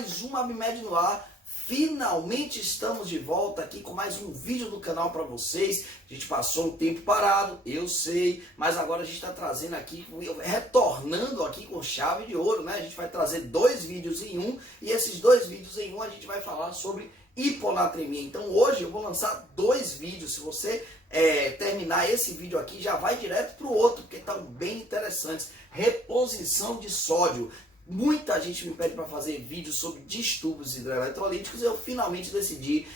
mais um ABMed no ar. Finalmente estamos de volta aqui com mais um vídeo do canal para vocês. A gente passou um tempo parado, eu sei, mas agora a gente está trazendo aqui, retornando aqui com chave de ouro, né? A gente vai trazer 2 vídeos em um, e esses 2 vídeos em um a gente vai falar sobre hiponatremia. Então hoje eu vou lançar 2 vídeos. Se você terminar esse vídeo aqui, já vai direto para o outro, porque estão bem interessantes. Reposição de sódio. Muita gente me pede para fazer vídeos sobre distúrbios hidroeletrolíticos. Eu finalmente decidi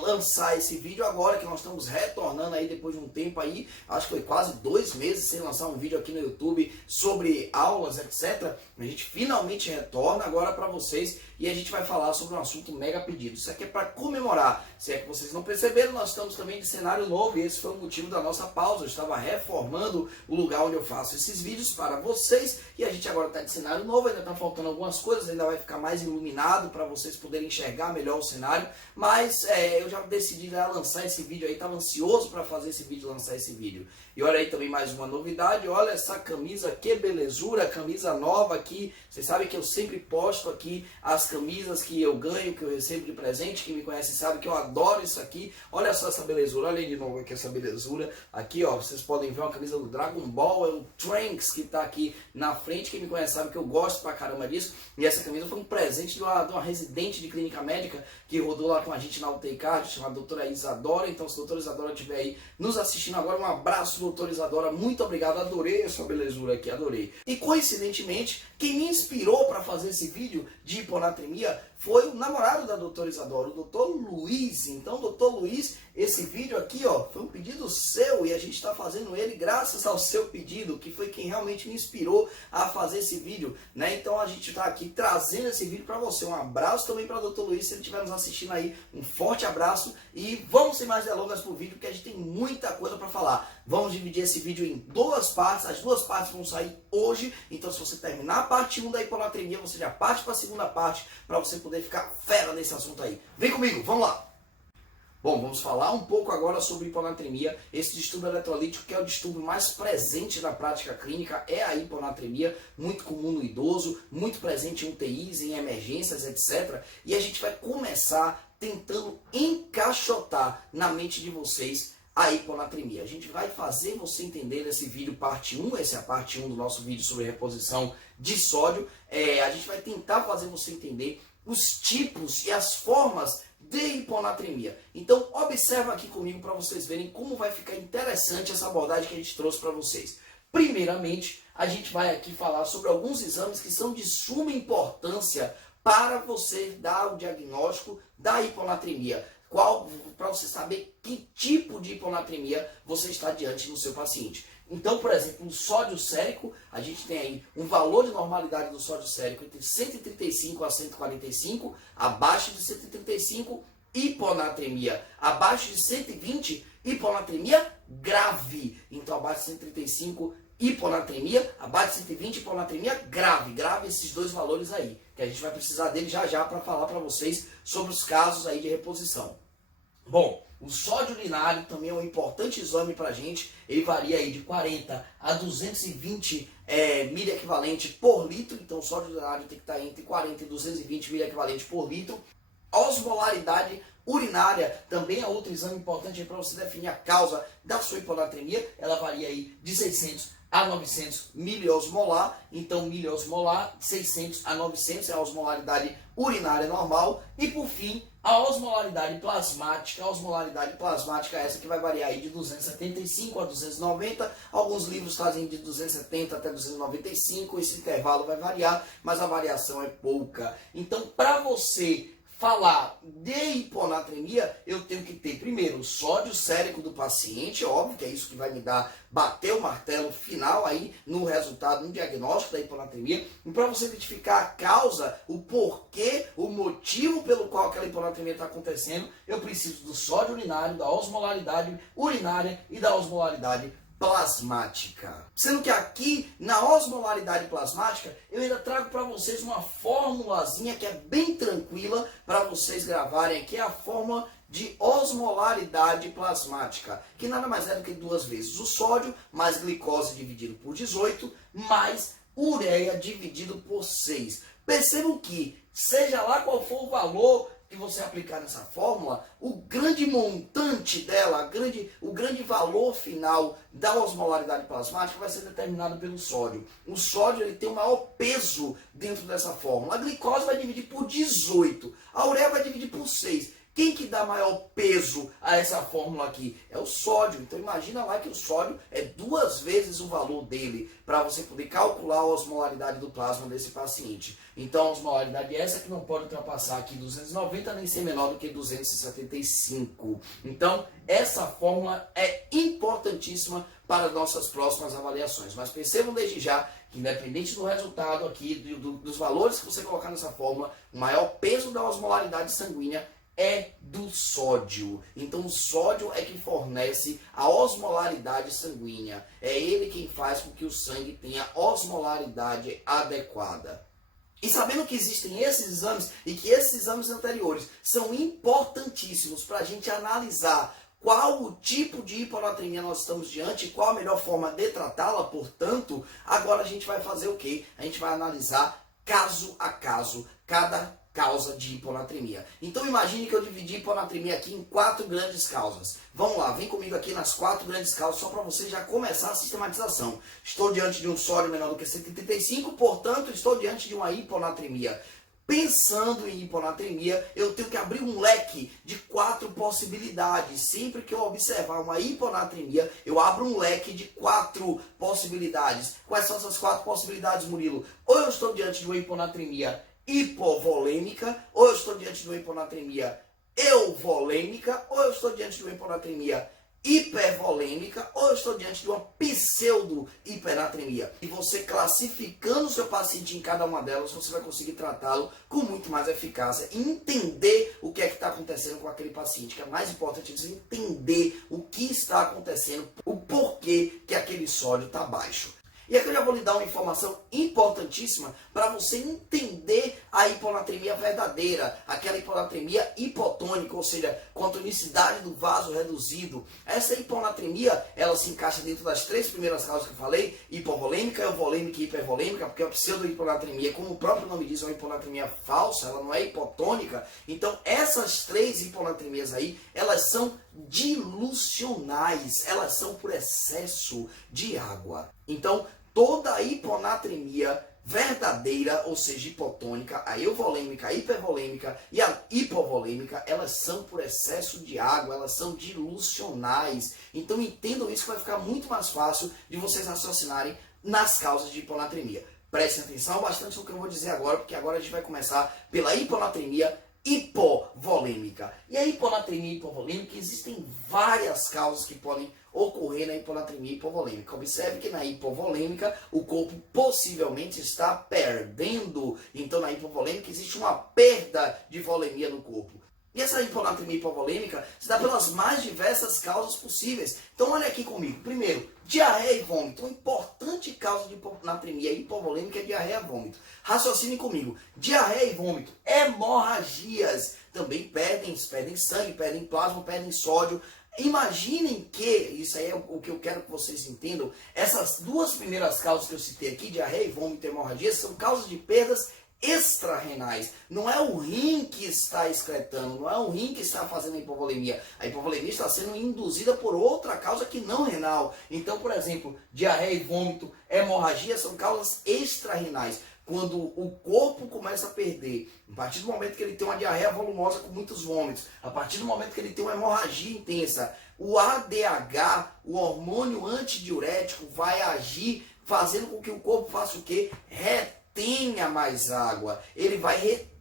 lançar esse vídeo agora que nós estamos retornando aí depois de um tempo aí, acho que foi quase 2 meses sem lançar um vídeo aqui no YouTube sobre aulas, etc. A gente finalmente retorna agora para vocês e a gente vai falar sobre um assunto mega pedido. Isso aqui é para comemorar. Se é que vocês não perceberam, nós estamos também de cenário novo e esse foi o motivo da nossa pausa. Eu estava reformando o lugar onde eu faço esses vídeos para vocês e a gente agora está de cenário novo. Ainda está faltando algumas coisas, ainda vai ficar mais iluminado para vocês poderem enxergar melhor o cenário, mas eu já decidi já lançar esse vídeo aí, estava ansioso para fazer esse vídeo, lançar esse vídeo. E olha aí também mais uma novidade, olha essa camisa, que belezura, camisa nova aqui. Vocês sabem que eu sempre posto aqui as camisas que eu ganho, que eu recebo de presente. Quem me conhece sabe que eu adoro isso aqui. Olha só essa belezura, olha aí de novo aqui essa belezura. Aqui ó, vocês podem ver uma camisa do Dragon Ball, é o Trunks que está aqui na frente. Quem me conhece sabe que eu gosto pra caramba disso. E essa camisa foi um presente de uma residente de clínica médica que rodou lá com a gente na UTI Card, chamada doutora Isadora. Então se a doutora Isadora estiver aí nos assistindo agora, um abraço, doutora Isadora, muito obrigado, adorei essa belezura aqui, adorei. E coincidentemente, quem me inspirou para fazer esse vídeo de hiponatremia foi o namorado da doutora Isadora, o doutor Luiz. Então, doutor Luiz, esse vídeo aqui ó, foi um pedido seu e a gente está fazendo ele graças ao seu pedido, que foi quem realmente me inspirou a fazer esse vídeo, né? Então a gente está aqui trazendo esse vídeo para você. Um abraço também para o doutor Luiz, se ele estiver nos assistindo aí, um forte abraço e vamos sem mais delongas pro vídeo, porque a gente tem muita coisa para falar. Vamos dividir esse vídeo em 2 partes, as 2 partes vão sair hoje, então se você terminar a parte 1 da hiponatremia, você já parte para a segunda parte, para você poder ficar fera nesse assunto aí. Vem comigo, vamos lá! Bom, vamos falar um pouco agora sobre hiponatremia. Esse distúrbio eletrolítico, que é o distúrbio mais presente na prática clínica, é a hiponatremia, muito comum no idoso, muito presente em UTIs, em emergências, etc. E a gente vai começar tentando encaixotar na mente de vocês a hiponatremia. A gente vai fazer você entender nesse vídeo parte 1, essa é a parte 1 do nosso vídeo sobre reposição de sódio. A gente vai tentar fazer você entender os tipos e as formas de hiponatremia. Então observa aqui comigo para vocês verem como vai ficar interessante essa abordagem que a gente trouxe para vocês. Primeiramente, a gente vai aqui falar sobre alguns exames que são de suma importância para você dar o diagnóstico da hiponatremia. Para você saber que tipo de hiponatremia você está diante no seu paciente. Então, por exemplo, o sódio sérico, a gente tem aí um valor de normalidade do sódio sérico entre 135 a 145, abaixo de 135, hiponatremia. Abaixo de 120, hiponatremia grave. Então, abaixo de 135, hiponatremia, abaixo de 120, hiponatremia grave. Grave esses 2 valores aí, que a gente vai precisar dele já já para falar para vocês sobre os casos aí de reposição. Bom, o sódio urinário também é um importante exame para a gente. Ele varia aí de 40 a 220 miliequivalente por litro. Então o sódio urinário tem que estar entre 40 e 220 miliequivalente por litro. A osmolaridade urinária também é outro exame importante para você definir a causa da sua hiponatremia. Ela varia aí de 600 a 900 miliosmolar. Então miliosmolar, 600 a 900 é a osmolaridade urinária normal. E por fim, a osmolaridade plasmática. A osmolaridade plasmática é essa que vai variar aí de 275 a 290. Alguns livros trazem de 270 até 295. Esse intervalo vai variar, mas a variação é pouca. Então, para você falar de hiponatremia, eu tenho que ter primeiro o sódio sérico do paciente, óbvio que é isso que vai me dar, bater o martelo final aí no resultado, no diagnóstico da hiponatremia. E para você identificar a causa, o porquê, o motivo pelo qual aquela hiponatremia está acontecendo, eu preciso do sódio urinário, da osmolaridade urinária e da osmolaridade plasmática. Sendo que aqui na osmolaridade plasmática eu ainda trago para vocês uma formulazinha que é bem tranquila para vocês gravarem aqui, é a fórmula de osmolaridade plasmática, que nada mais é do que 2 vezes o sódio mais glicose dividido por 18 mais ureia dividido por 6. Percebam que seja lá qual for o valor que você aplicar nessa fórmula, o grande montante dela, o grande valor final da osmolaridade plasmática vai ser determinado pelo sódio. O sódio ele tem o maior peso dentro dessa fórmula. A glicose vai dividir por 18, a ureia vai dividir por 6. Quem que dá maior peso a essa fórmula aqui? É o sódio. Então imagina lá que o sódio é 2 vezes o valor dele para você poder calcular a osmolaridade do plasma desse paciente. Então a osmolaridade é essa que não pode ultrapassar aqui 290 nem ser menor do que 275. Então essa fórmula é importantíssima para nossas próximas avaliações. Mas percebam desde já que independente do resultado aqui, dos valores que você colocar nessa fórmula, o maior peso da osmolaridade sanguínea é do sódio. Então o sódio é que fornece a osmolaridade sanguínea. É ele quem faz com que o sangue tenha osmolaridade adequada. E sabendo que existem esses exames e que esses exames anteriores são importantíssimos para a gente analisar qual o tipo de hiponatremia nós estamos diante e qual a melhor forma de tratá-la, portanto, agora a gente vai fazer o quê? A gente vai analisar caso a caso cada causa de hiponatremia. Então imagine que eu dividi hiponatremia aqui em 4 grandes causas. Vamos lá, vem comigo aqui nas 4 grandes causas, só para você já começar a sistematização. Estou diante de um sódio menor do que 135, portanto estou diante de uma hiponatremia. Pensando em hiponatremia, eu tenho que abrir um leque de 4 possibilidades. Sempre que eu observar uma hiponatremia, eu abro um leque de 4 possibilidades. Quais são essas 4 possibilidades, Murilo? Ou eu estou diante de uma hiponatremia hipovolêmica, ou eu estou diante de uma hiponatremia euvolêmica, ou eu estou diante de uma hiponatremia hipervolêmica, ou eu estou diante de uma pseudo-hipernatremia. E você classificando o seu paciente em cada uma delas, você vai conseguir tratá-lo com muito mais eficácia e entender o que é que está acontecendo com aquele paciente, que é mais importante é entender o que está acontecendo, o porquê que aquele sódio está baixo. E aqui eu já vou lhe dar uma informação importantíssima para você entender a hiponatremia verdadeira, aquela hiponatremia hipotônica, ou seja, com a tonicidade do vaso reduzido. Essa hiponatremia, ela se encaixa dentro das 3 primeiras causas que eu falei, hipovolêmica, euvolêmica e hipervolêmica, porque a pseudo-hiponatremia, como o próprio nome diz, é uma hiponatremia falsa, ela não é hipotônica. Então essas 3 hiponatremias aí, elas são dilucionais, elas são por excesso de água. Então toda a hiponatremia verdadeira, ou seja, hipotônica, a euvolêmica, a hipervolêmica e a hipovolêmica, elas são por excesso de água, elas são dilucionais. Então entendam isso que vai ficar muito mais fácil de vocês raciocinarem nas causas de hiponatremia. Prestem atenção bastante no que eu vou dizer agora, porque agora a gente vai começar pela hiponatremia hipovolêmica. E a hiponatremia hipovolêmica, existem várias causas que podem ocorrer na hiponatremia hipovolêmica. Observe que na hipovolêmica o corpo possivelmente está perdendo. Então na hipovolêmica existe uma perda de volemia no corpo. E essa hiponatremia hipovolêmica se dá pelas mais diversas causas possíveis. Então olha aqui comigo. Primeiro, diarreia e vômito. Uma importante causa de hiponatremia hipovolêmica é diarreia e vômito. Raciocinem comigo. Diarreia e vômito. Hemorragias. Também perdem sangue, perdem plasma, perdem sódio. Imaginem que, isso aí é o que eu quero que vocês entendam, essas 2 primeiras causas que eu citei aqui, diarreia e vômito e hemorragias, são causas de perdas extra-renais. Não é o rim que está excretando, não é o rim que está fazendo a hipovolemia. A hipovolemia está sendo induzida por outra causa que não renal. Então, por exemplo, diarreia e vômito, hemorragia são causas extra-renais. Quando o corpo começa a perder, a partir do momento que ele tem uma diarreia volumosa com muitos vômitos, a partir do momento que ele tem uma hemorragia intensa, o ADH, o hormônio antidiurético, vai agir fazendo com que o corpo faça o quê? Retenha mais água. Ele vai reter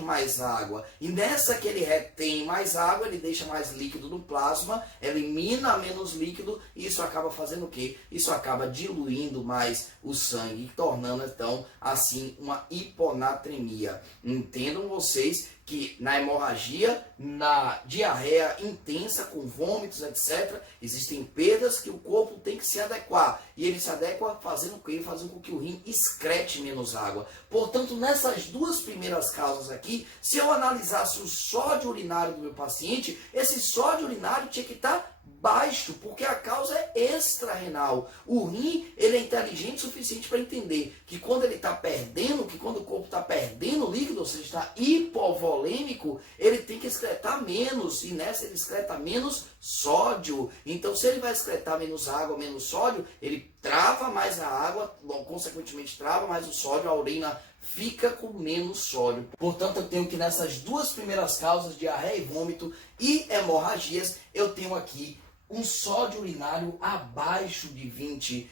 mais água. E nessa que ele retém mais água, ele deixa mais líquido no plasma, elimina menos líquido, e isso acaba fazendo o quê? Isso acaba diluindo mais o sangue, tornando então assim uma hiponatremia. Entendam vocês que na hemorragia, na diarreia intensa com vômitos, etc., existem perdas que o corpo tem que se adequar. E ele se adequa fazendo o quê? Fazendo com que o rim excrete menos água. Portanto, nessas 2 primeiras causas aqui, se eu analisasse o sódio urinário do meu paciente, esse sódio urinário tinha que estar baixo, porque a causa é extra-renal. O rim, ele é inteligente o suficiente para entender que quando ele está perdendo, que quando o corpo está perdendo líquido, ou seja, está hipovolêmico, ele tem que excretar menos, e nessa ele excreta menos sódio. Então, se ele vai excretar menos água, menos sódio, ele trava mais a água, consequentemente trava mais o sódio, a urina fica com menos sódio. Portanto, eu tenho que nessas duas primeiras causas, diarreia e vômito e hemorragias, eu tenho aqui um sódio urinário abaixo de 20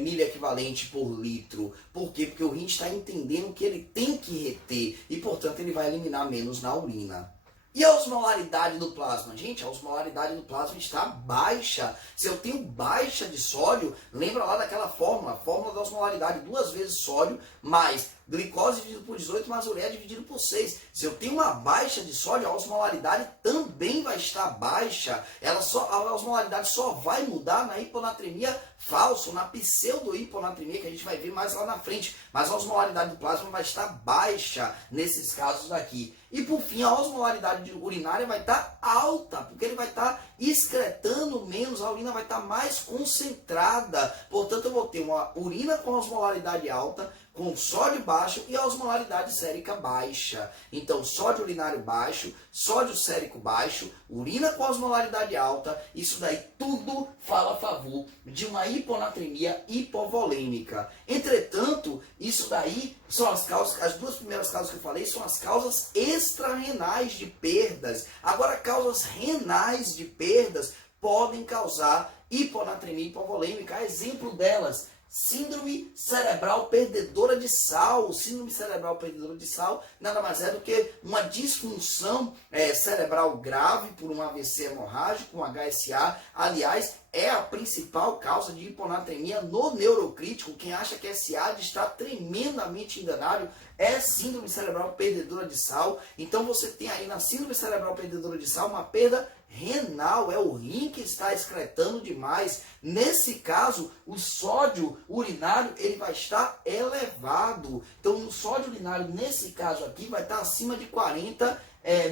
miliequivalente por litro. Por quê? Porque o rim está entendendo que ele tem que reter e, portanto, ele vai eliminar menos na urina. E a osmolaridade do plasma? Gente, a osmolaridade do plasma está baixa. Se eu tenho baixa de sódio, lembra lá daquela fórmula, a fórmula da osmolaridade, 2 vezes sódio mais glicose dividido por 18 mais ureia dividido por 6. Se eu tenho uma baixa de sódio, a osmolaridade também vai estar baixa. A osmolaridade só vai mudar na hiponatremia falsa, na pseudo-hiponatremia, que a gente vai ver mais lá na frente. Mas a osmolaridade do plasma vai estar baixa nesses casos daqui. E por fim, a osmolaridade urinária vai estar alta, porque ele vai estar excretando menos, a urina vai estar mais concentrada. Portanto, eu vou ter uma urina com osmolaridade alta, com sódio baixo e a osmolaridade sérica baixa. Então, sódio urinário baixo, sódio sérico baixo, urina com osmolaridade alta, isso daí tudo fala a favor de uma hiponatremia hipovolêmica. Entretanto, isso daí são as causas, as duas primeiras causas que eu falei são as causas extra-renais de perdas. Agora, causas renais de perdas podem causar hiponatremia hipovolêmica. Exemplo delas: síndrome cerebral perdedora de sal. Síndrome cerebral perdedora de sal nada mais é do que uma disfunção cerebral grave por um AVC hemorrágico, um HSA. Aliás, é a principal causa de hiponatremia no neurocrítico. Quem acha que é SIAD está tremendamente enganado. É síndrome cerebral perdedora de sal. Então você tem aí na síndrome cerebral perdedora de sal uma perda renal, é o rim que está excretando demais. Nesse caso, o sódio urinário ele vai estar elevado. Então, o sódio urinário, nesse caso aqui, vai estar acima de 40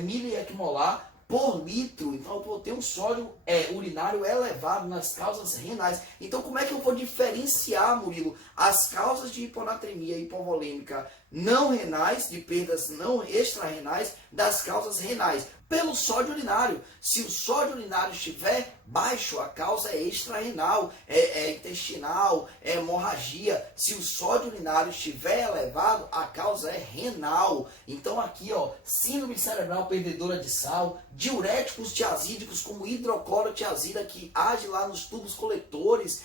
miliequimolar por litro. Então, eu vou ter um sódio urinário elevado nas causas renais. Então, como é que eu vou diferenciar, Murilo, as causas de hiponatremia hipovolêmica não renais, de perdas não extra-renais, das causas renais? Pelo sódio urinário. Se o sódio urinário estiver baixo, a causa é extra-renal, é intestinal, é hemorragia. Se o sódio urinário estiver elevado, a causa é renal. Então aqui, ó, síndrome cerebral perdedora de sal, diuréticos tiazídicos como hidroclorotiazida, que age lá nos tubos coletores,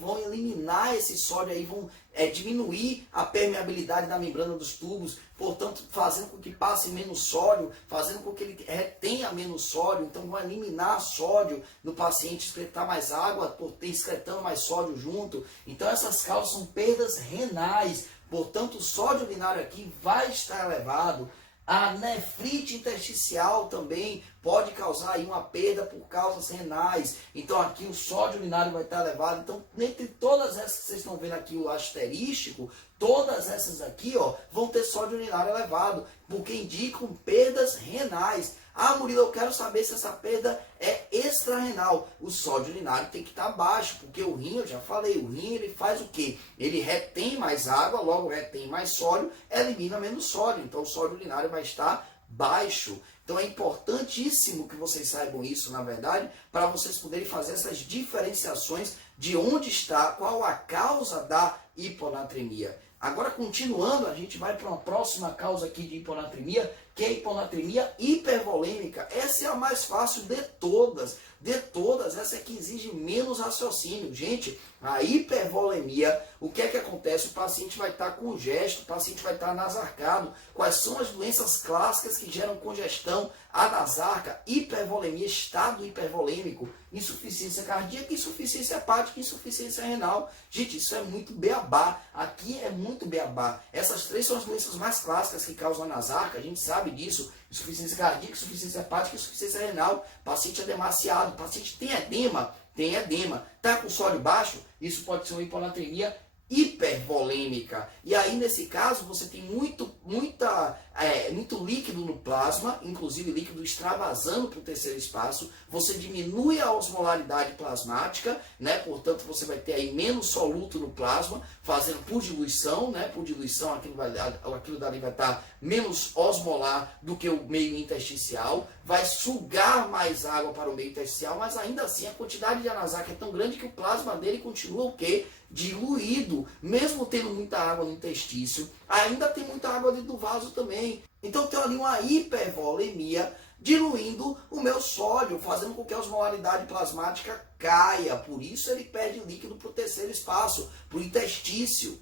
vão eliminar esse sódio aí, vão diminuir a permeabilidade da membrana dos tubos, portanto, fazendo com que passe menos sódio, fazendo com que ele retenha menos sódio. Então, vão eliminar sódio no paciente, excretar mais água, por ter excretando mais sódio junto. Então, essas causas são perdas renais, portanto, o sódio urinário aqui vai estar elevado. A nefrite intersticial também pode causar aí uma perda por causas renais. Então aqui o sódio urinário vai estar elevado. Então, entre todas essas que vocês estão vendo aqui, o asterístico, todas essas aqui, ó, vão ter sódio urinário elevado, porque indicam perdas renais. Ah, Murilo, eu quero saber se essa perda é extra-renal. O sódio urinário tem que estar baixo, porque o rim, eu já falei, o rim ele faz o quê? Ele retém mais água, logo retém mais sódio, elimina menos sódio. Então o sódio urinário vai estar baixo. Então é importantíssimo que vocês saibam isso, na verdade, para vocês poderem fazer essas diferenciações de onde está, qual a causa da hiponatremia. Agora, continuando, a gente vai para uma próxima causa aqui de hiponatremia, que é a hiponatremia hipervolêmica. Essa é a mais fácil de todas. De todas, essa é que exige menos raciocínio. Gente, a hipervolemia, o que é que acontece? O paciente vai estar congesto, o paciente vai estar anasarcado. Quais são as doenças clássicas que geram congestão anasarca? Hipervolemia, estado hipervolêmico, insuficiência cardíaca, insuficiência hepática, insuficiência renal. Gente, isso é muito beabá. Aqui é muito beabá. Essas três são as doenças mais clássicas que causam anasarca, a gente sabe disso. Insuficiência cardíaca, insuficiência hepática, insuficiência renal. O paciente é demasiado, o paciente tem edema, está com sódio baixo, isso pode ser uma hiponatremia hipervolêmica. E aí, nesse caso, você tem muito líquido no plasma, inclusive líquido extravasando para o terceiro espaço, você diminui a osmolaridade plasmática, né? Portanto, você vai ter aí menos soluto no plasma, fazendo por diluição, né? Por diluição, aquilo dali vai estar menos osmolar do que o meio intersticial, vai sugar mais água para o meio intersticial, mas ainda assim a quantidade de anasaca é tão grande que o plasma dele continua o quê? Diluído, mesmo tendo muita água no interstício, ainda tem muita água dentro do vaso também. Então tem ali uma hipervolemia diluindo o meu sódio, fazendo com que a osmolaridade plasmática caia. Por isso ele perde líquido para o terceiro espaço, para o interstício.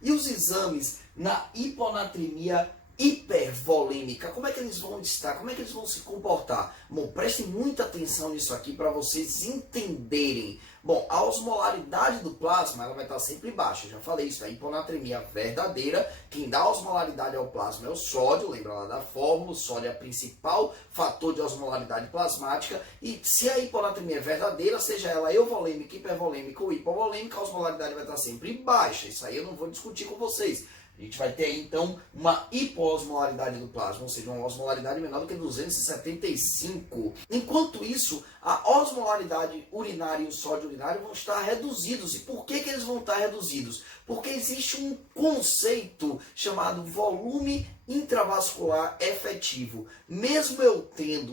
E os exames na hiponatremia hipervolêmica, como é que eles vão estar? Como é que eles vão se comportar? Bom, prestem muita atenção nisso aqui para vocês entenderem. Bom, a osmolaridade do plasma ela vai estar sempre baixa. Eu já falei isso, a hiponatremia verdadeira, quem dá osmolaridade ao plasma é o sódio, lembra lá da fórmula, o sódio é o principal fator de osmolaridade plasmática. E se a hiponatremia é verdadeira, seja ela euvolêmica, hipervolêmica ou hipovolêmica, a osmolaridade vai estar sempre baixa. Isso aí eu não vou discutir com vocês. A gente vai ter aí, então, uma hipoosmolaridade do plasma, ou seja, uma osmolaridade menor do que 275. Enquanto isso, a osmolaridade urinária e o sódio urinário vão estar reduzidos. E por que eles vão estar reduzidos? Porque existe um conceito chamado volume intravascular efetivo. Mesmo eu tendo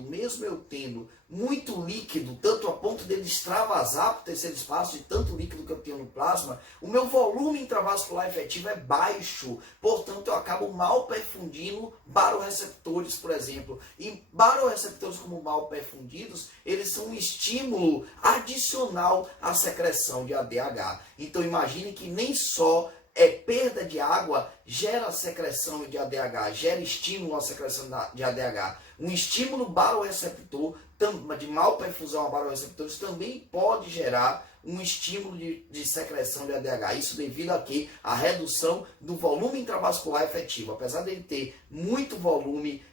muito líquido, tanto a ponto dele extravasar para o terceiro espaço, de tanto líquido que eu tenho no plasma, o meu volume intravascular efetivo é baixo. Portanto, eu acabo mal perfundindo baroreceptores, por exemplo. E baroreceptores como mal perfundidos, eles são um estímulo adicional à secreção de ADH. Então, imagine que nem só perda de água gera secreção de ADH, gera estímulo à secreção de ADH. Um estímulo baroreceptor de mal perfusão a baroreceptores também pode gerar um estímulo de secreção de ADH. Isso devido a quê? A redução do volume intravascular efetivo. Apesar dele ter muito volume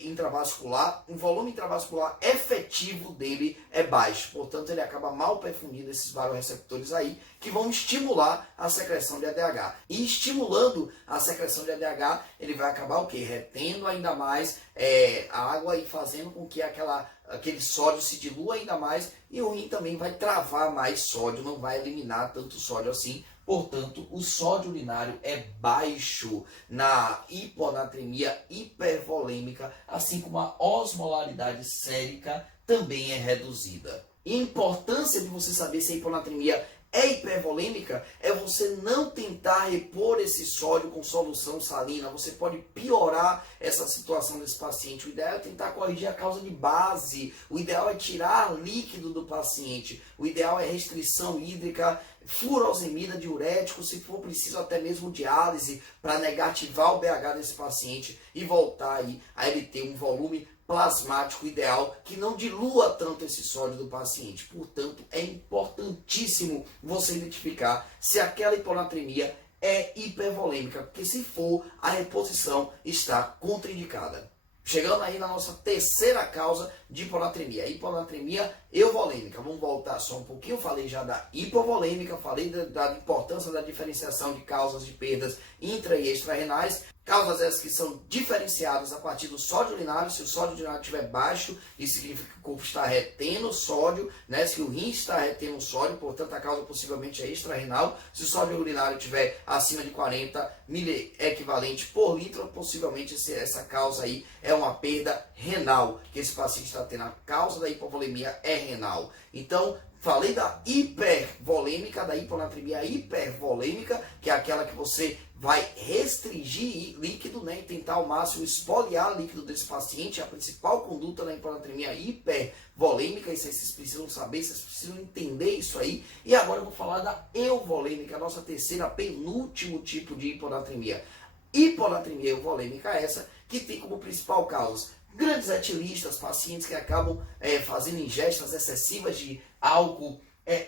intravascular, o volume intravascular efetivo dele é baixo. Portanto, ele acaba mal perfundindo esses baroreceptores aí, que vão estimular a secreção de ADH. E estimulando a secreção de ADH, ele vai acabar o quê? Retendo ainda mais a água e fazendo com que aquele sódio se dilua ainda mais, e o rim também vai travar mais sódio, não vai eliminar tanto sódio assim. Portanto, o sódio urinário é baixo na hiponatremia hipervolêmica, assim como a osmolaridade sérica também é reduzida. E a importância de você saber se a hiponatremia é hipervolêmica é você não tentar repor esse sódio com solução salina. Você pode piorar essa situação desse paciente. O ideal é tentar corrigir a causa de base. O ideal é tirar líquido do paciente. O ideal é restrição hídrica, furosemida, diurético, se for preciso até mesmo diálise para negativar o BH desse paciente e voltar aí a ele ter um volume plasmático ideal que não dilua tanto esse sódio do paciente. Portanto, é importantíssimo você identificar se aquela hiponatremia é hipervolêmica, porque se for, a reposição está contraindicada. Chegando aí na nossa terceira causa de hiponatremia, a hiponatremia euvolêmica. Vamos voltar só um pouquinho, falei já da hipovolêmica, falei da importância da diferenciação de causas de perdas intra e extrarrenais. Causas essas que são diferenciadas a partir do sódio urinário. Se o sódio urinário estiver baixo, isso significa que o corpo está retendo sódio, né? Se o rim está retendo sódio, portanto a causa possivelmente é extrarrenal. Se o sódio urinário estiver acima de 40 miliequivalente por litro, possivelmente essa causa aí é uma perda renal, que esse paciente está tendo. A causa da hipovolemia é renal. Então, falei da hipervolêmica, da hiponatremia hipervolêmica, que é aquela que você vai restringir líquido, né, e tentar ao máximo espoliar líquido desse paciente. A principal conduta da hiponatremia hipervolêmica, isso aí vocês precisam saber, vocês precisam entender isso aí. E agora eu vou falar da euvolêmica, a nossa terceira, penúltimo tipo de hiponatremia. Hiponatremia euvolêmica é essa que tem como principal causas grandes etilistas, pacientes que acabam fazendo ingestas excessivas de álcool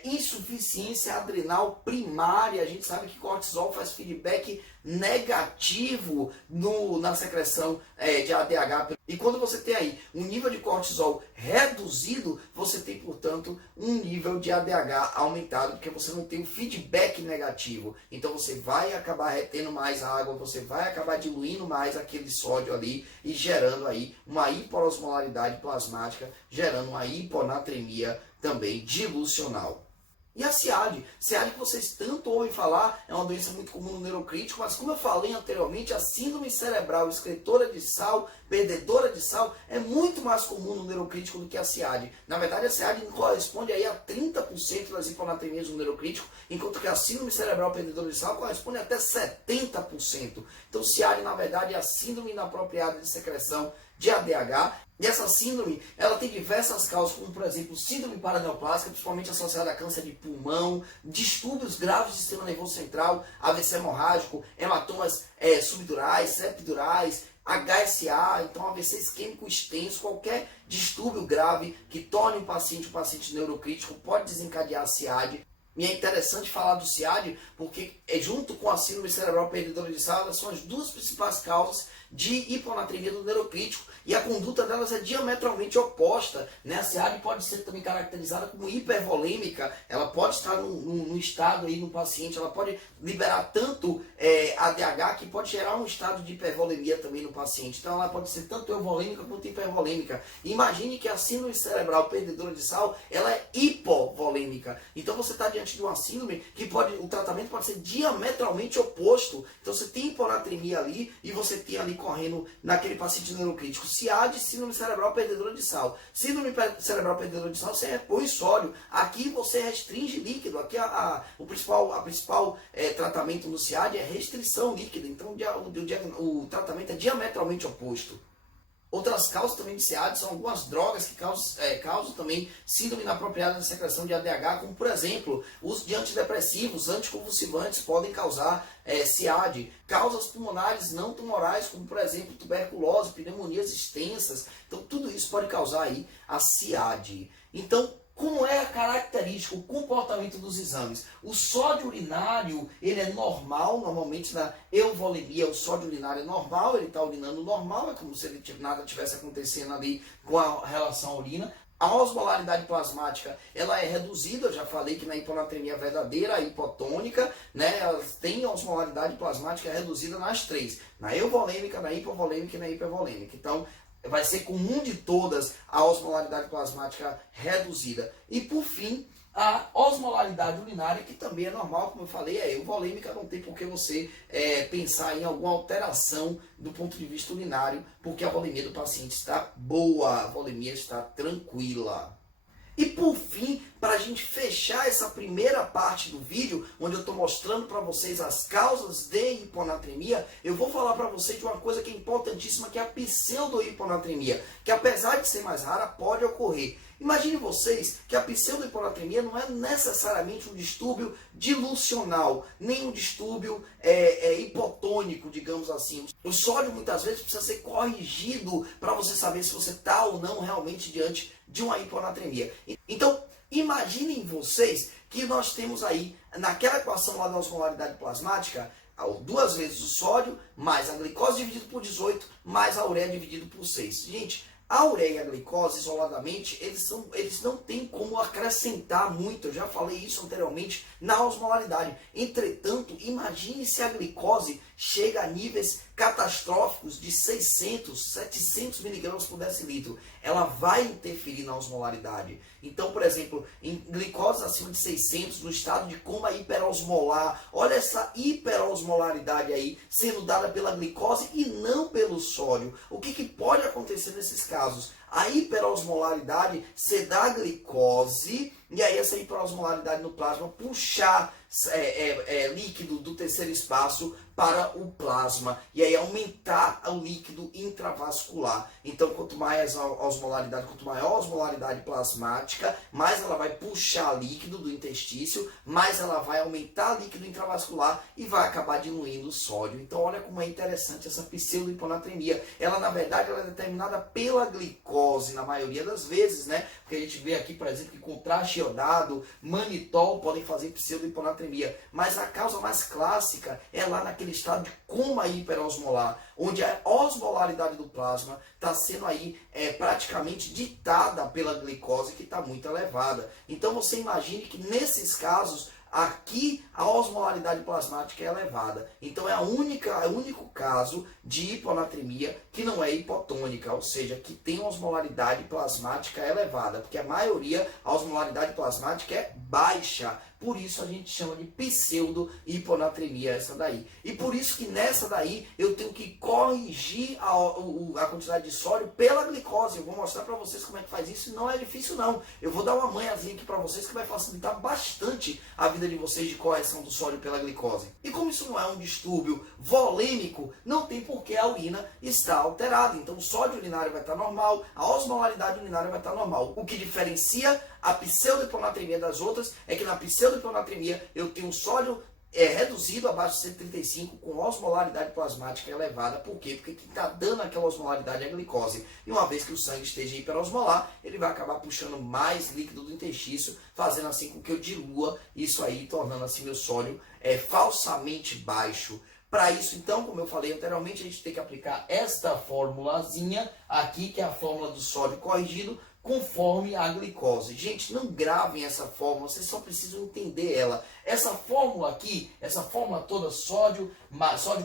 insuficiência adrenal primária. A gente sabe que cortisol faz feedback negativo na secreção de ADH. E quando você tem aí um nível de cortisol reduzido, você tem, portanto, um nível de ADH aumentado, porque você não tem um feedback negativo. Então você vai acabar retendo mais água, você vai acabar diluindo mais aquele sódio ali e gerando aí uma hiperosmolaridade plasmática, gerando uma hiponatremia também dilucional. E a SIAD? SIAD que vocês tanto ouvem falar, é uma doença muito comum no neurocrítico, mas como eu falei anteriormente, a síndrome cerebral excretora de sal, perdedora de sal, é muito mais comum no neurocrítico do que a SIAD. Na verdade, a SIAD corresponde aí a 30% das hiponatremias no neurocrítico, enquanto que a síndrome cerebral perdedora de sal corresponde a até 70%. Então, SIAD, na verdade, é a síndrome inapropriada de secreção de ADH. E essa síndrome, ela tem diversas causas, como por exemplo, síndrome paraneoplásica, principalmente associada a câncer de pulmão, distúrbios graves do sistema nervoso central, AVC hemorrágico, hematomas subdurais, sepdurais, HSA, então AVC isquêmico extenso, qualquer distúrbio grave que torne o paciente um paciente neurocrítico pode desencadear a SIAD. E é interessante falar do SIAD, porque junto com a síndrome cerebral perdedora de sal, elas são as duas principais causas de hiponatremia do neurocrítico, e a conduta delas é diametralmente oposta, né? A SIAD pode ser também caracterizada como hipervolêmica, ela pode estar num estado aí no paciente, ela pode liberar tanto ADH que pode gerar um estado de hipervolemia também no paciente, então ela pode ser tanto euvolêmica quanto hipervolêmica. Imagine que a síndrome cerebral perdedora de sal, ela é hipovolêmica, então você está diante de uma síndrome que o tratamento pode ser diametralmente oposto, então você tem hiponatremia ali e você tem ali correndo naquele paciente neurocrítico SIAD, síndrome cerebral perdedora de sal. Síndrome cerebral perdedora de sal, você repõe sódio. Aqui você restringe líquido. Aqui o principal tratamento no SIAD é restrição líquida. Então o tratamento é diametralmente oposto. Outras causas também de SIAD são algumas drogas que causam também síndrome inapropriada de secreção de ADH, como por exemplo, o uso de antidepressivos, anticonvulsivantes podem causar SIAD. Causas pulmonares não tumorais, como por exemplo tuberculose, pneumonias extensas. Então tudo isso pode causar aí a SIAD. Então, como é a característica, o comportamento dos exames? O sódio urinário, ele é normal, normalmente na euvolemia o sódio urinário é normal, ele está urinando normal, é como se nada tivesse acontecendo ali com a relação à urina. A osmolaridade plasmática, ela é reduzida, eu já falei que na hiponatremia verdadeira, a hipotônica, né, elas têm a osmolaridade plasmática reduzida nas três, na euvolêmica, na hipovolêmica e na hipervolêmica. Então, vai ser comum de todas a osmolaridade plasmática reduzida. E por fim, a osmolaridade urinária, que também é normal, como eu falei, é euvolêmica, não tem por que você pensar em alguma alteração do ponto de vista urinário, porque a volemia do paciente está boa, a volemia está tranquila. E por fim, para a gente fechar essa primeira parte do vídeo, onde eu estou mostrando para vocês as causas de hiponatremia, eu vou falar para vocês de uma coisa que é importantíssima, que é a pseudohiponatremia, que apesar de ser mais rara, pode ocorrer. Imagine vocês que a pseudohiponatremia não é necessariamente um distúrbio dilucional, nem um distúrbio hipotônico, digamos assim. O sódio muitas vezes precisa ser corrigido para você saber se você está ou não realmente diante de uma hiponatremia. Então, imaginem vocês que nós temos aí, naquela equação lá da osmolaridade plasmática, 2 vezes o sódio, mais a glicose dividido por 18, mais a ureia dividido por 6. Gente, a ureia e a glicose, isoladamente, eles não têm como acrescentar muito, eu já falei isso anteriormente, na osmolaridade. Entretanto, imagine se a glicose chega a níveis catastróficos de 600, 700 miligramas por decilitro. Ela vai interferir na osmolaridade. Então, por exemplo, em glicose acima de 600, no estado de coma hiperosmolar, olha essa hiperosmolaridade aí sendo dada pela glicose e não pelo sódio. O que pode acontecer nesses casos? A hiperosmolaridade ser da glicose, e aí essa hiperosmolaridade no plasma puxar líquido do terceiro espaço para o plasma e aí aumentar o líquido intravascular. Então, quanto maior a osmolaridade plasmática, mais ela vai puxar líquido do intestício, mais ela vai aumentar líquido intravascular e vai acabar diluindo o sódio. Então, olha como é interessante essa pseudohiponatremia. Ela, na verdade, ela é determinada pela glicose, na maioria das vezes, né? Porque a gente vê aqui, por exemplo, que contraste iodado, manitol podem fazer pseudohiponatremia. Mas a causa mais clássica é lá naquele estado de coma hiperosmolar, onde a osmolaridade do plasma está sendo aí praticamente ditada pela glicose que está muito elevada. Então você imagine que nesses casos, aqui a osmolaridade plasmática é elevada. Então é o único caso de hiponatremia que não é hipotônica, ou seja, que tem osmolaridade plasmática elevada, porque a maioria, a osmolaridade plasmática é baixa. Por isso a gente chama de pseudo-hiponatremia essa daí. E por isso que nessa daí eu tenho que corrigir a quantidade de sódio pela glicose. Eu vou mostrar para vocês como é que faz isso. Não é difícil não. Eu vou dar uma manhãzinha aqui para vocês que vai facilitar bastante a vida de vocês de correção do sódio pela glicose. E como isso não é um distúrbio volêmico, não tem por que a urina estar alterada. Então o sódio urinário vai estar normal, a osmolaridade urinária vai estar normal. O que diferencia a pseudohiponatremia das outras é que na pseudohiponatremia eu tenho um sódio reduzido abaixo de 135 com osmolaridade plasmática elevada. Por quê? Porque quem está dando aquela osmolaridade é a glicose. E uma vez que o sangue esteja hiperosmolar, ele vai acabar puxando mais líquido do intestino, fazendo assim com que eu dilua isso aí, tornando assim meu sódio falsamente baixo. Para isso, então, como eu falei anteriormente, a gente tem que aplicar esta formulazinha aqui, que é a fórmula do sódio corrigido, conforme a glicose. Gente, não gravem essa fórmula, vocês só precisam entender ela. Essa fórmula aqui, essa fórmula toda, sódio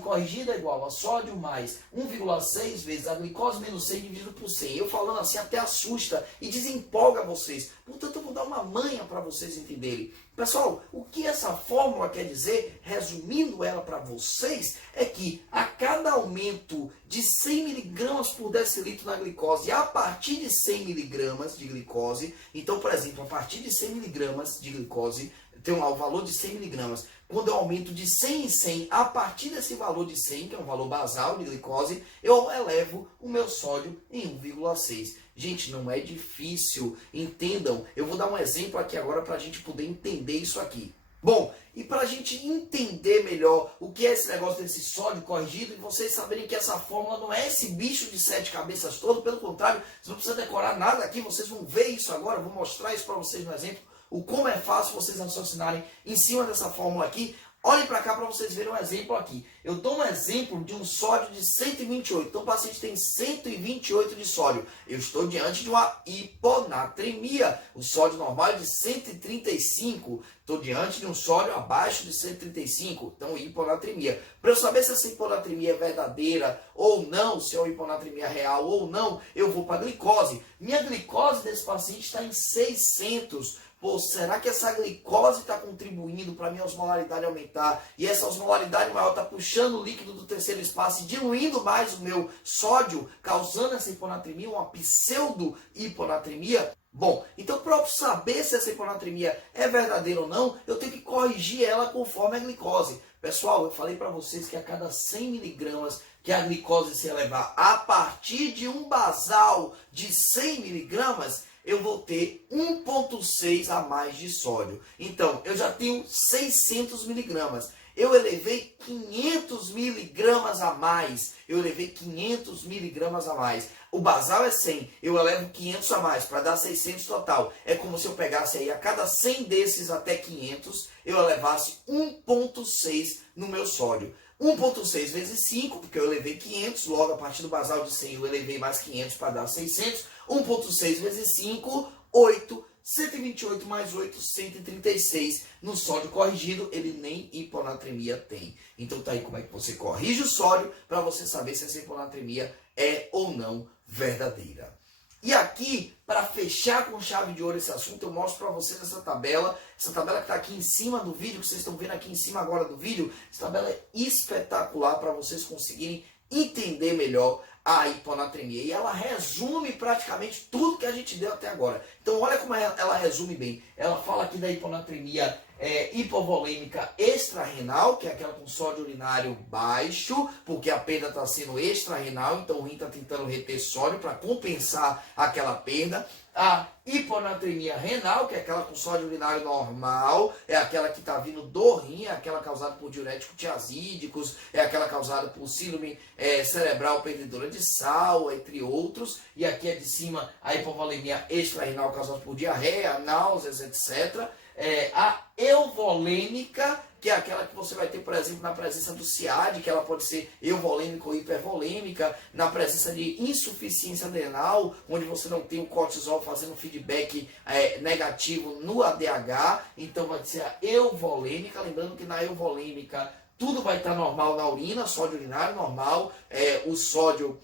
corrigido é igual a sódio mais 1,6 vezes a glicose menos 100 dividido por 100. Eu falando assim até assusta e desempolga vocês. Portanto, eu vou dar uma manha para vocês entenderem. Pessoal, o que essa fórmula quer dizer, resumindo ela para vocês, é que a cada aumento de 100 miligramas por decilitro na glicose, a partir de 100 miligramas de glicose, então, por exemplo, a partir de 100 miligramas de glicose, tem o valor de 100 miligramas. Quando eu aumento de 100 em 100, a partir desse valor de 100, que é um valor basal de glicose, eu elevo o meu sódio em 1,6. Gente, não é difícil, entendam. Eu vou dar um exemplo aqui agora para a gente poder entender isso aqui. Bom, e para a gente entender melhor o que é esse negócio desse sódio corrigido, e vocês saberem que essa fórmula não é esse bicho de 7 cabeças todo, pelo contrário, vocês não precisam decorar nada aqui, vocês vão ver isso agora, eu vou mostrar isso para vocês no exemplo, o como é fácil vocês raciocinarem em cima dessa fórmula aqui. Olhem para cá para vocês verem um exemplo aqui. Eu dou um exemplo de um sódio de 128. Então o paciente tem 128 de sódio. Eu estou diante de uma hiponatremia. O sódio normal é de 135. Estou diante de um sódio abaixo de 135. Então hiponatremia. Para eu saber se essa hiponatremia é verdadeira ou não, se é uma hiponatremia real ou não, eu vou para a glicose. Minha glicose desse paciente está em 600. Pô, será que essa glicose está contribuindo para a minha osmolaridade aumentar? E essa osmolaridade maior está puxando o líquido do terceiro espaço e diluindo mais o meu sódio, causando essa hiponatremia, uma pseudo-hiponatremia? Bom, então para eu saber se essa hiponatremia é verdadeira ou não, eu tenho que corrigir ela conforme a glicose. Pessoal, eu falei para vocês que a cada 100 miligramas que a glicose se elevar a partir de um basal de 100 miligramas, eu vou ter 1,6 a mais de sódio. Então, eu já tenho 600 miligramas. Eu elevei 500 miligramas a mais. Eu elevei 500 miligramas a mais. O basal é 100. Eu elevo 500 a mais para dar 600 total. É como se eu pegasse aí a cada 100 desses até 500, eu elevasse 1,6 no meu sódio. 1,6 vezes 5, porque eu elevei 500, logo a partir do basal de 100 eu elevei mais 500 para dar 600. 1,6 vezes 5, 8. 128 mais 8, 136. No sódio corrigido, ele nem hiponatremia tem. Então tá aí como é que você corrige o sódio para você saber se essa hiponatremia é ou não verdadeira. E aqui, para fechar com chave de ouro esse assunto, eu mostro para vocês essa tabela que está aqui em cima do vídeo, que vocês estão vendo aqui em cima agora do vídeo. Essa tabela é espetacular para vocês conseguirem entender melhor a hiponatremia. E ela resume praticamente tudo que a gente deu até agora. Então olha como ela resume bem. Ela fala aqui da hiponatremia hipovolêmica extrarrenal, que é aquela com sódio urinário baixo, porque a perda está sendo extrarrenal, então o rim está tentando reter sódio para compensar aquela perda. A hiponatremia renal, que é aquela com sódio urinário normal, é aquela que está vindo do rim, é aquela causada por diuréticos tiazídicos, é aquela causada por síndrome cerebral perdedora de sal, entre outros. E aqui é de cima a hipovolemia extrarrenal causada por diarreia, náuseas, etc. A euvolêmica, que é aquela que você vai ter, por exemplo, na presença do CIAD, que ela pode ser euvolêmica ou hipervolêmica, na presença de insuficiência adrenal, onde você não tem o cortisol fazendo feedback negativo no ADH, então vai ser a euvolêmica. Lembrando que na euvolêmica tudo vai estar normal na urina, sódio urinário normal, o sódio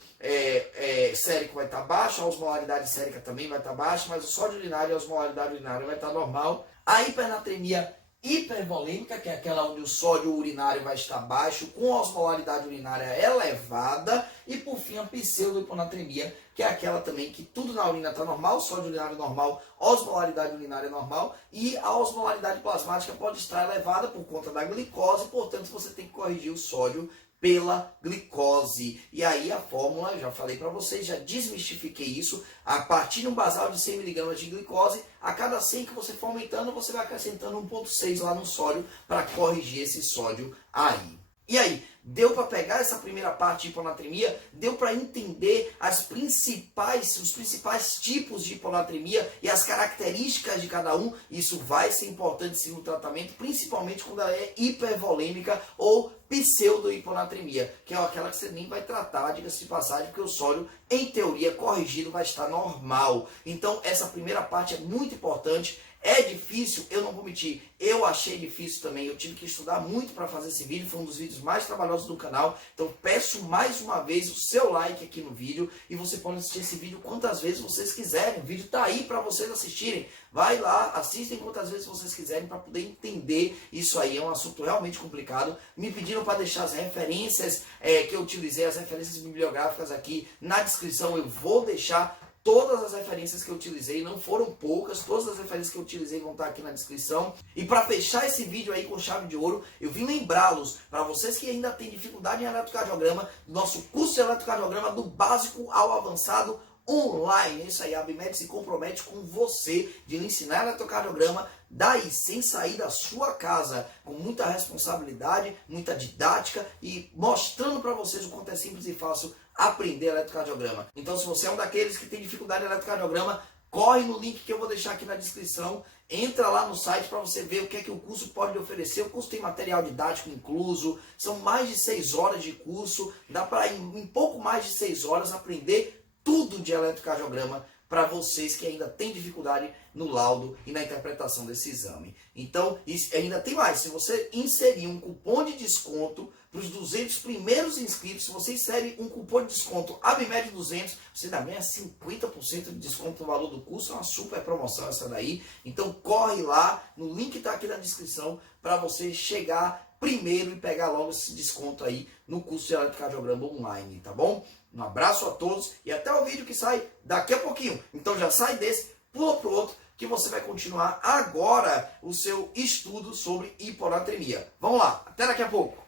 sérico vai estar baixo, a osmolaridade sérica também vai estar baixa, mas o sódio urinário e a osmolaridade urinária vai estar normal. A hipernatremia hipervolêmica, que é aquela onde o sódio urinário vai estar baixo, com a osmolaridade urinária elevada. E por fim a pseudo-hiponatremia, que é aquela também que tudo na urina está normal, sódio urinário normal, osmolaridade urinária normal, e a osmolaridade plasmática pode estar elevada por conta da glicose, portanto você tem que corrigir o sódio pela glicose. E aí a fórmula, eu já falei para vocês, já desmistifiquei isso, a partir de um basal de 100 mg de glicose, a cada 100 que você for aumentando, você vai acrescentando 1,6 lá no sódio para corrigir esse sódio aí. E aí, deu para pegar essa primeira parte de hiponatremia? Deu para entender os principais tipos de hiponatremia e as características de cada um? Isso vai ser importante sim no tratamento, principalmente quando ela é hipervolêmica ou pseudo-hiponatremia, que é aquela que você nem vai tratar, diga-se de passagem, porque o sódio, em teoria, corrigido, vai estar normal. Então, essa primeira parte é muito importante. É difícil, eu não vou mentir, eu achei difícil também, eu tive que estudar muito para fazer esse vídeo, foi um dos vídeos mais trabalhosos do canal, então peço mais uma vez o seu like aqui no vídeo, e você pode assistir esse vídeo quantas vezes vocês quiserem, o vídeo está aí para vocês assistirem, vai lá, assistem quantas vezes vocês quiserem para poder entender isso aí, é um assunto realmente complicado. Me pediram para deixar as referências que eu utilizei, as referências bibliográficas aqui na descrição, eu vou deixar todas as referências que eu utilizei, não foram poucas, todas as referências que eu utilizei vão estar aqui na descrição. E para fechar esse vídeo aí com chave de ouro, eu vim lembrá-los, para vocês que ainda têm dificuldade em eletrocardiograma, do nosso curso de eletrocardiograma do básico ao avançado online. Isso aí, a Abimed se compromete com você de lhe ensinar eletrocardiograma daí, sem sair da sua casa, com muita responsabilidade, muita didática e mostrando para vocês o quanto é simples e fácil aprender eletrocardiograma. Então, se você é um daqueles que tem dificuldade em eletrocardiograma, corre no link que eu vou deixar aqui na descrição, entra lá no site para você ver o que é que o curso pode lhe oferecer. O curso tem material didático incluso, são mais de 6 horas de curso, dá para em pouco mais de 6 horas aprender tudo de eletrocardiograma para vocês que ainda têm dificuldade no laudo e na interpretação desse exame. Então, ainda tem mais, se você inserir um cupom de desconto para os 200 primeiros inscritos, se você insere um cupom de desconto ABMED 200, você ainda ganha 50% de desconto no valor do curso, é uma super promoção essa daí. Então corre lá, no link está aqui na descrição, para você chegar primeiro e pegar logo esse desconto aí no curso de eletrocardiograma online, tá bom? Um abraço a todos e até o vídeo que sai daqui a pouquinho. Então já sai desse, pula pro outro, que você vai continuar agora o seu estudo sobre hiponatremia. Vamos lá, até daqui a pouco.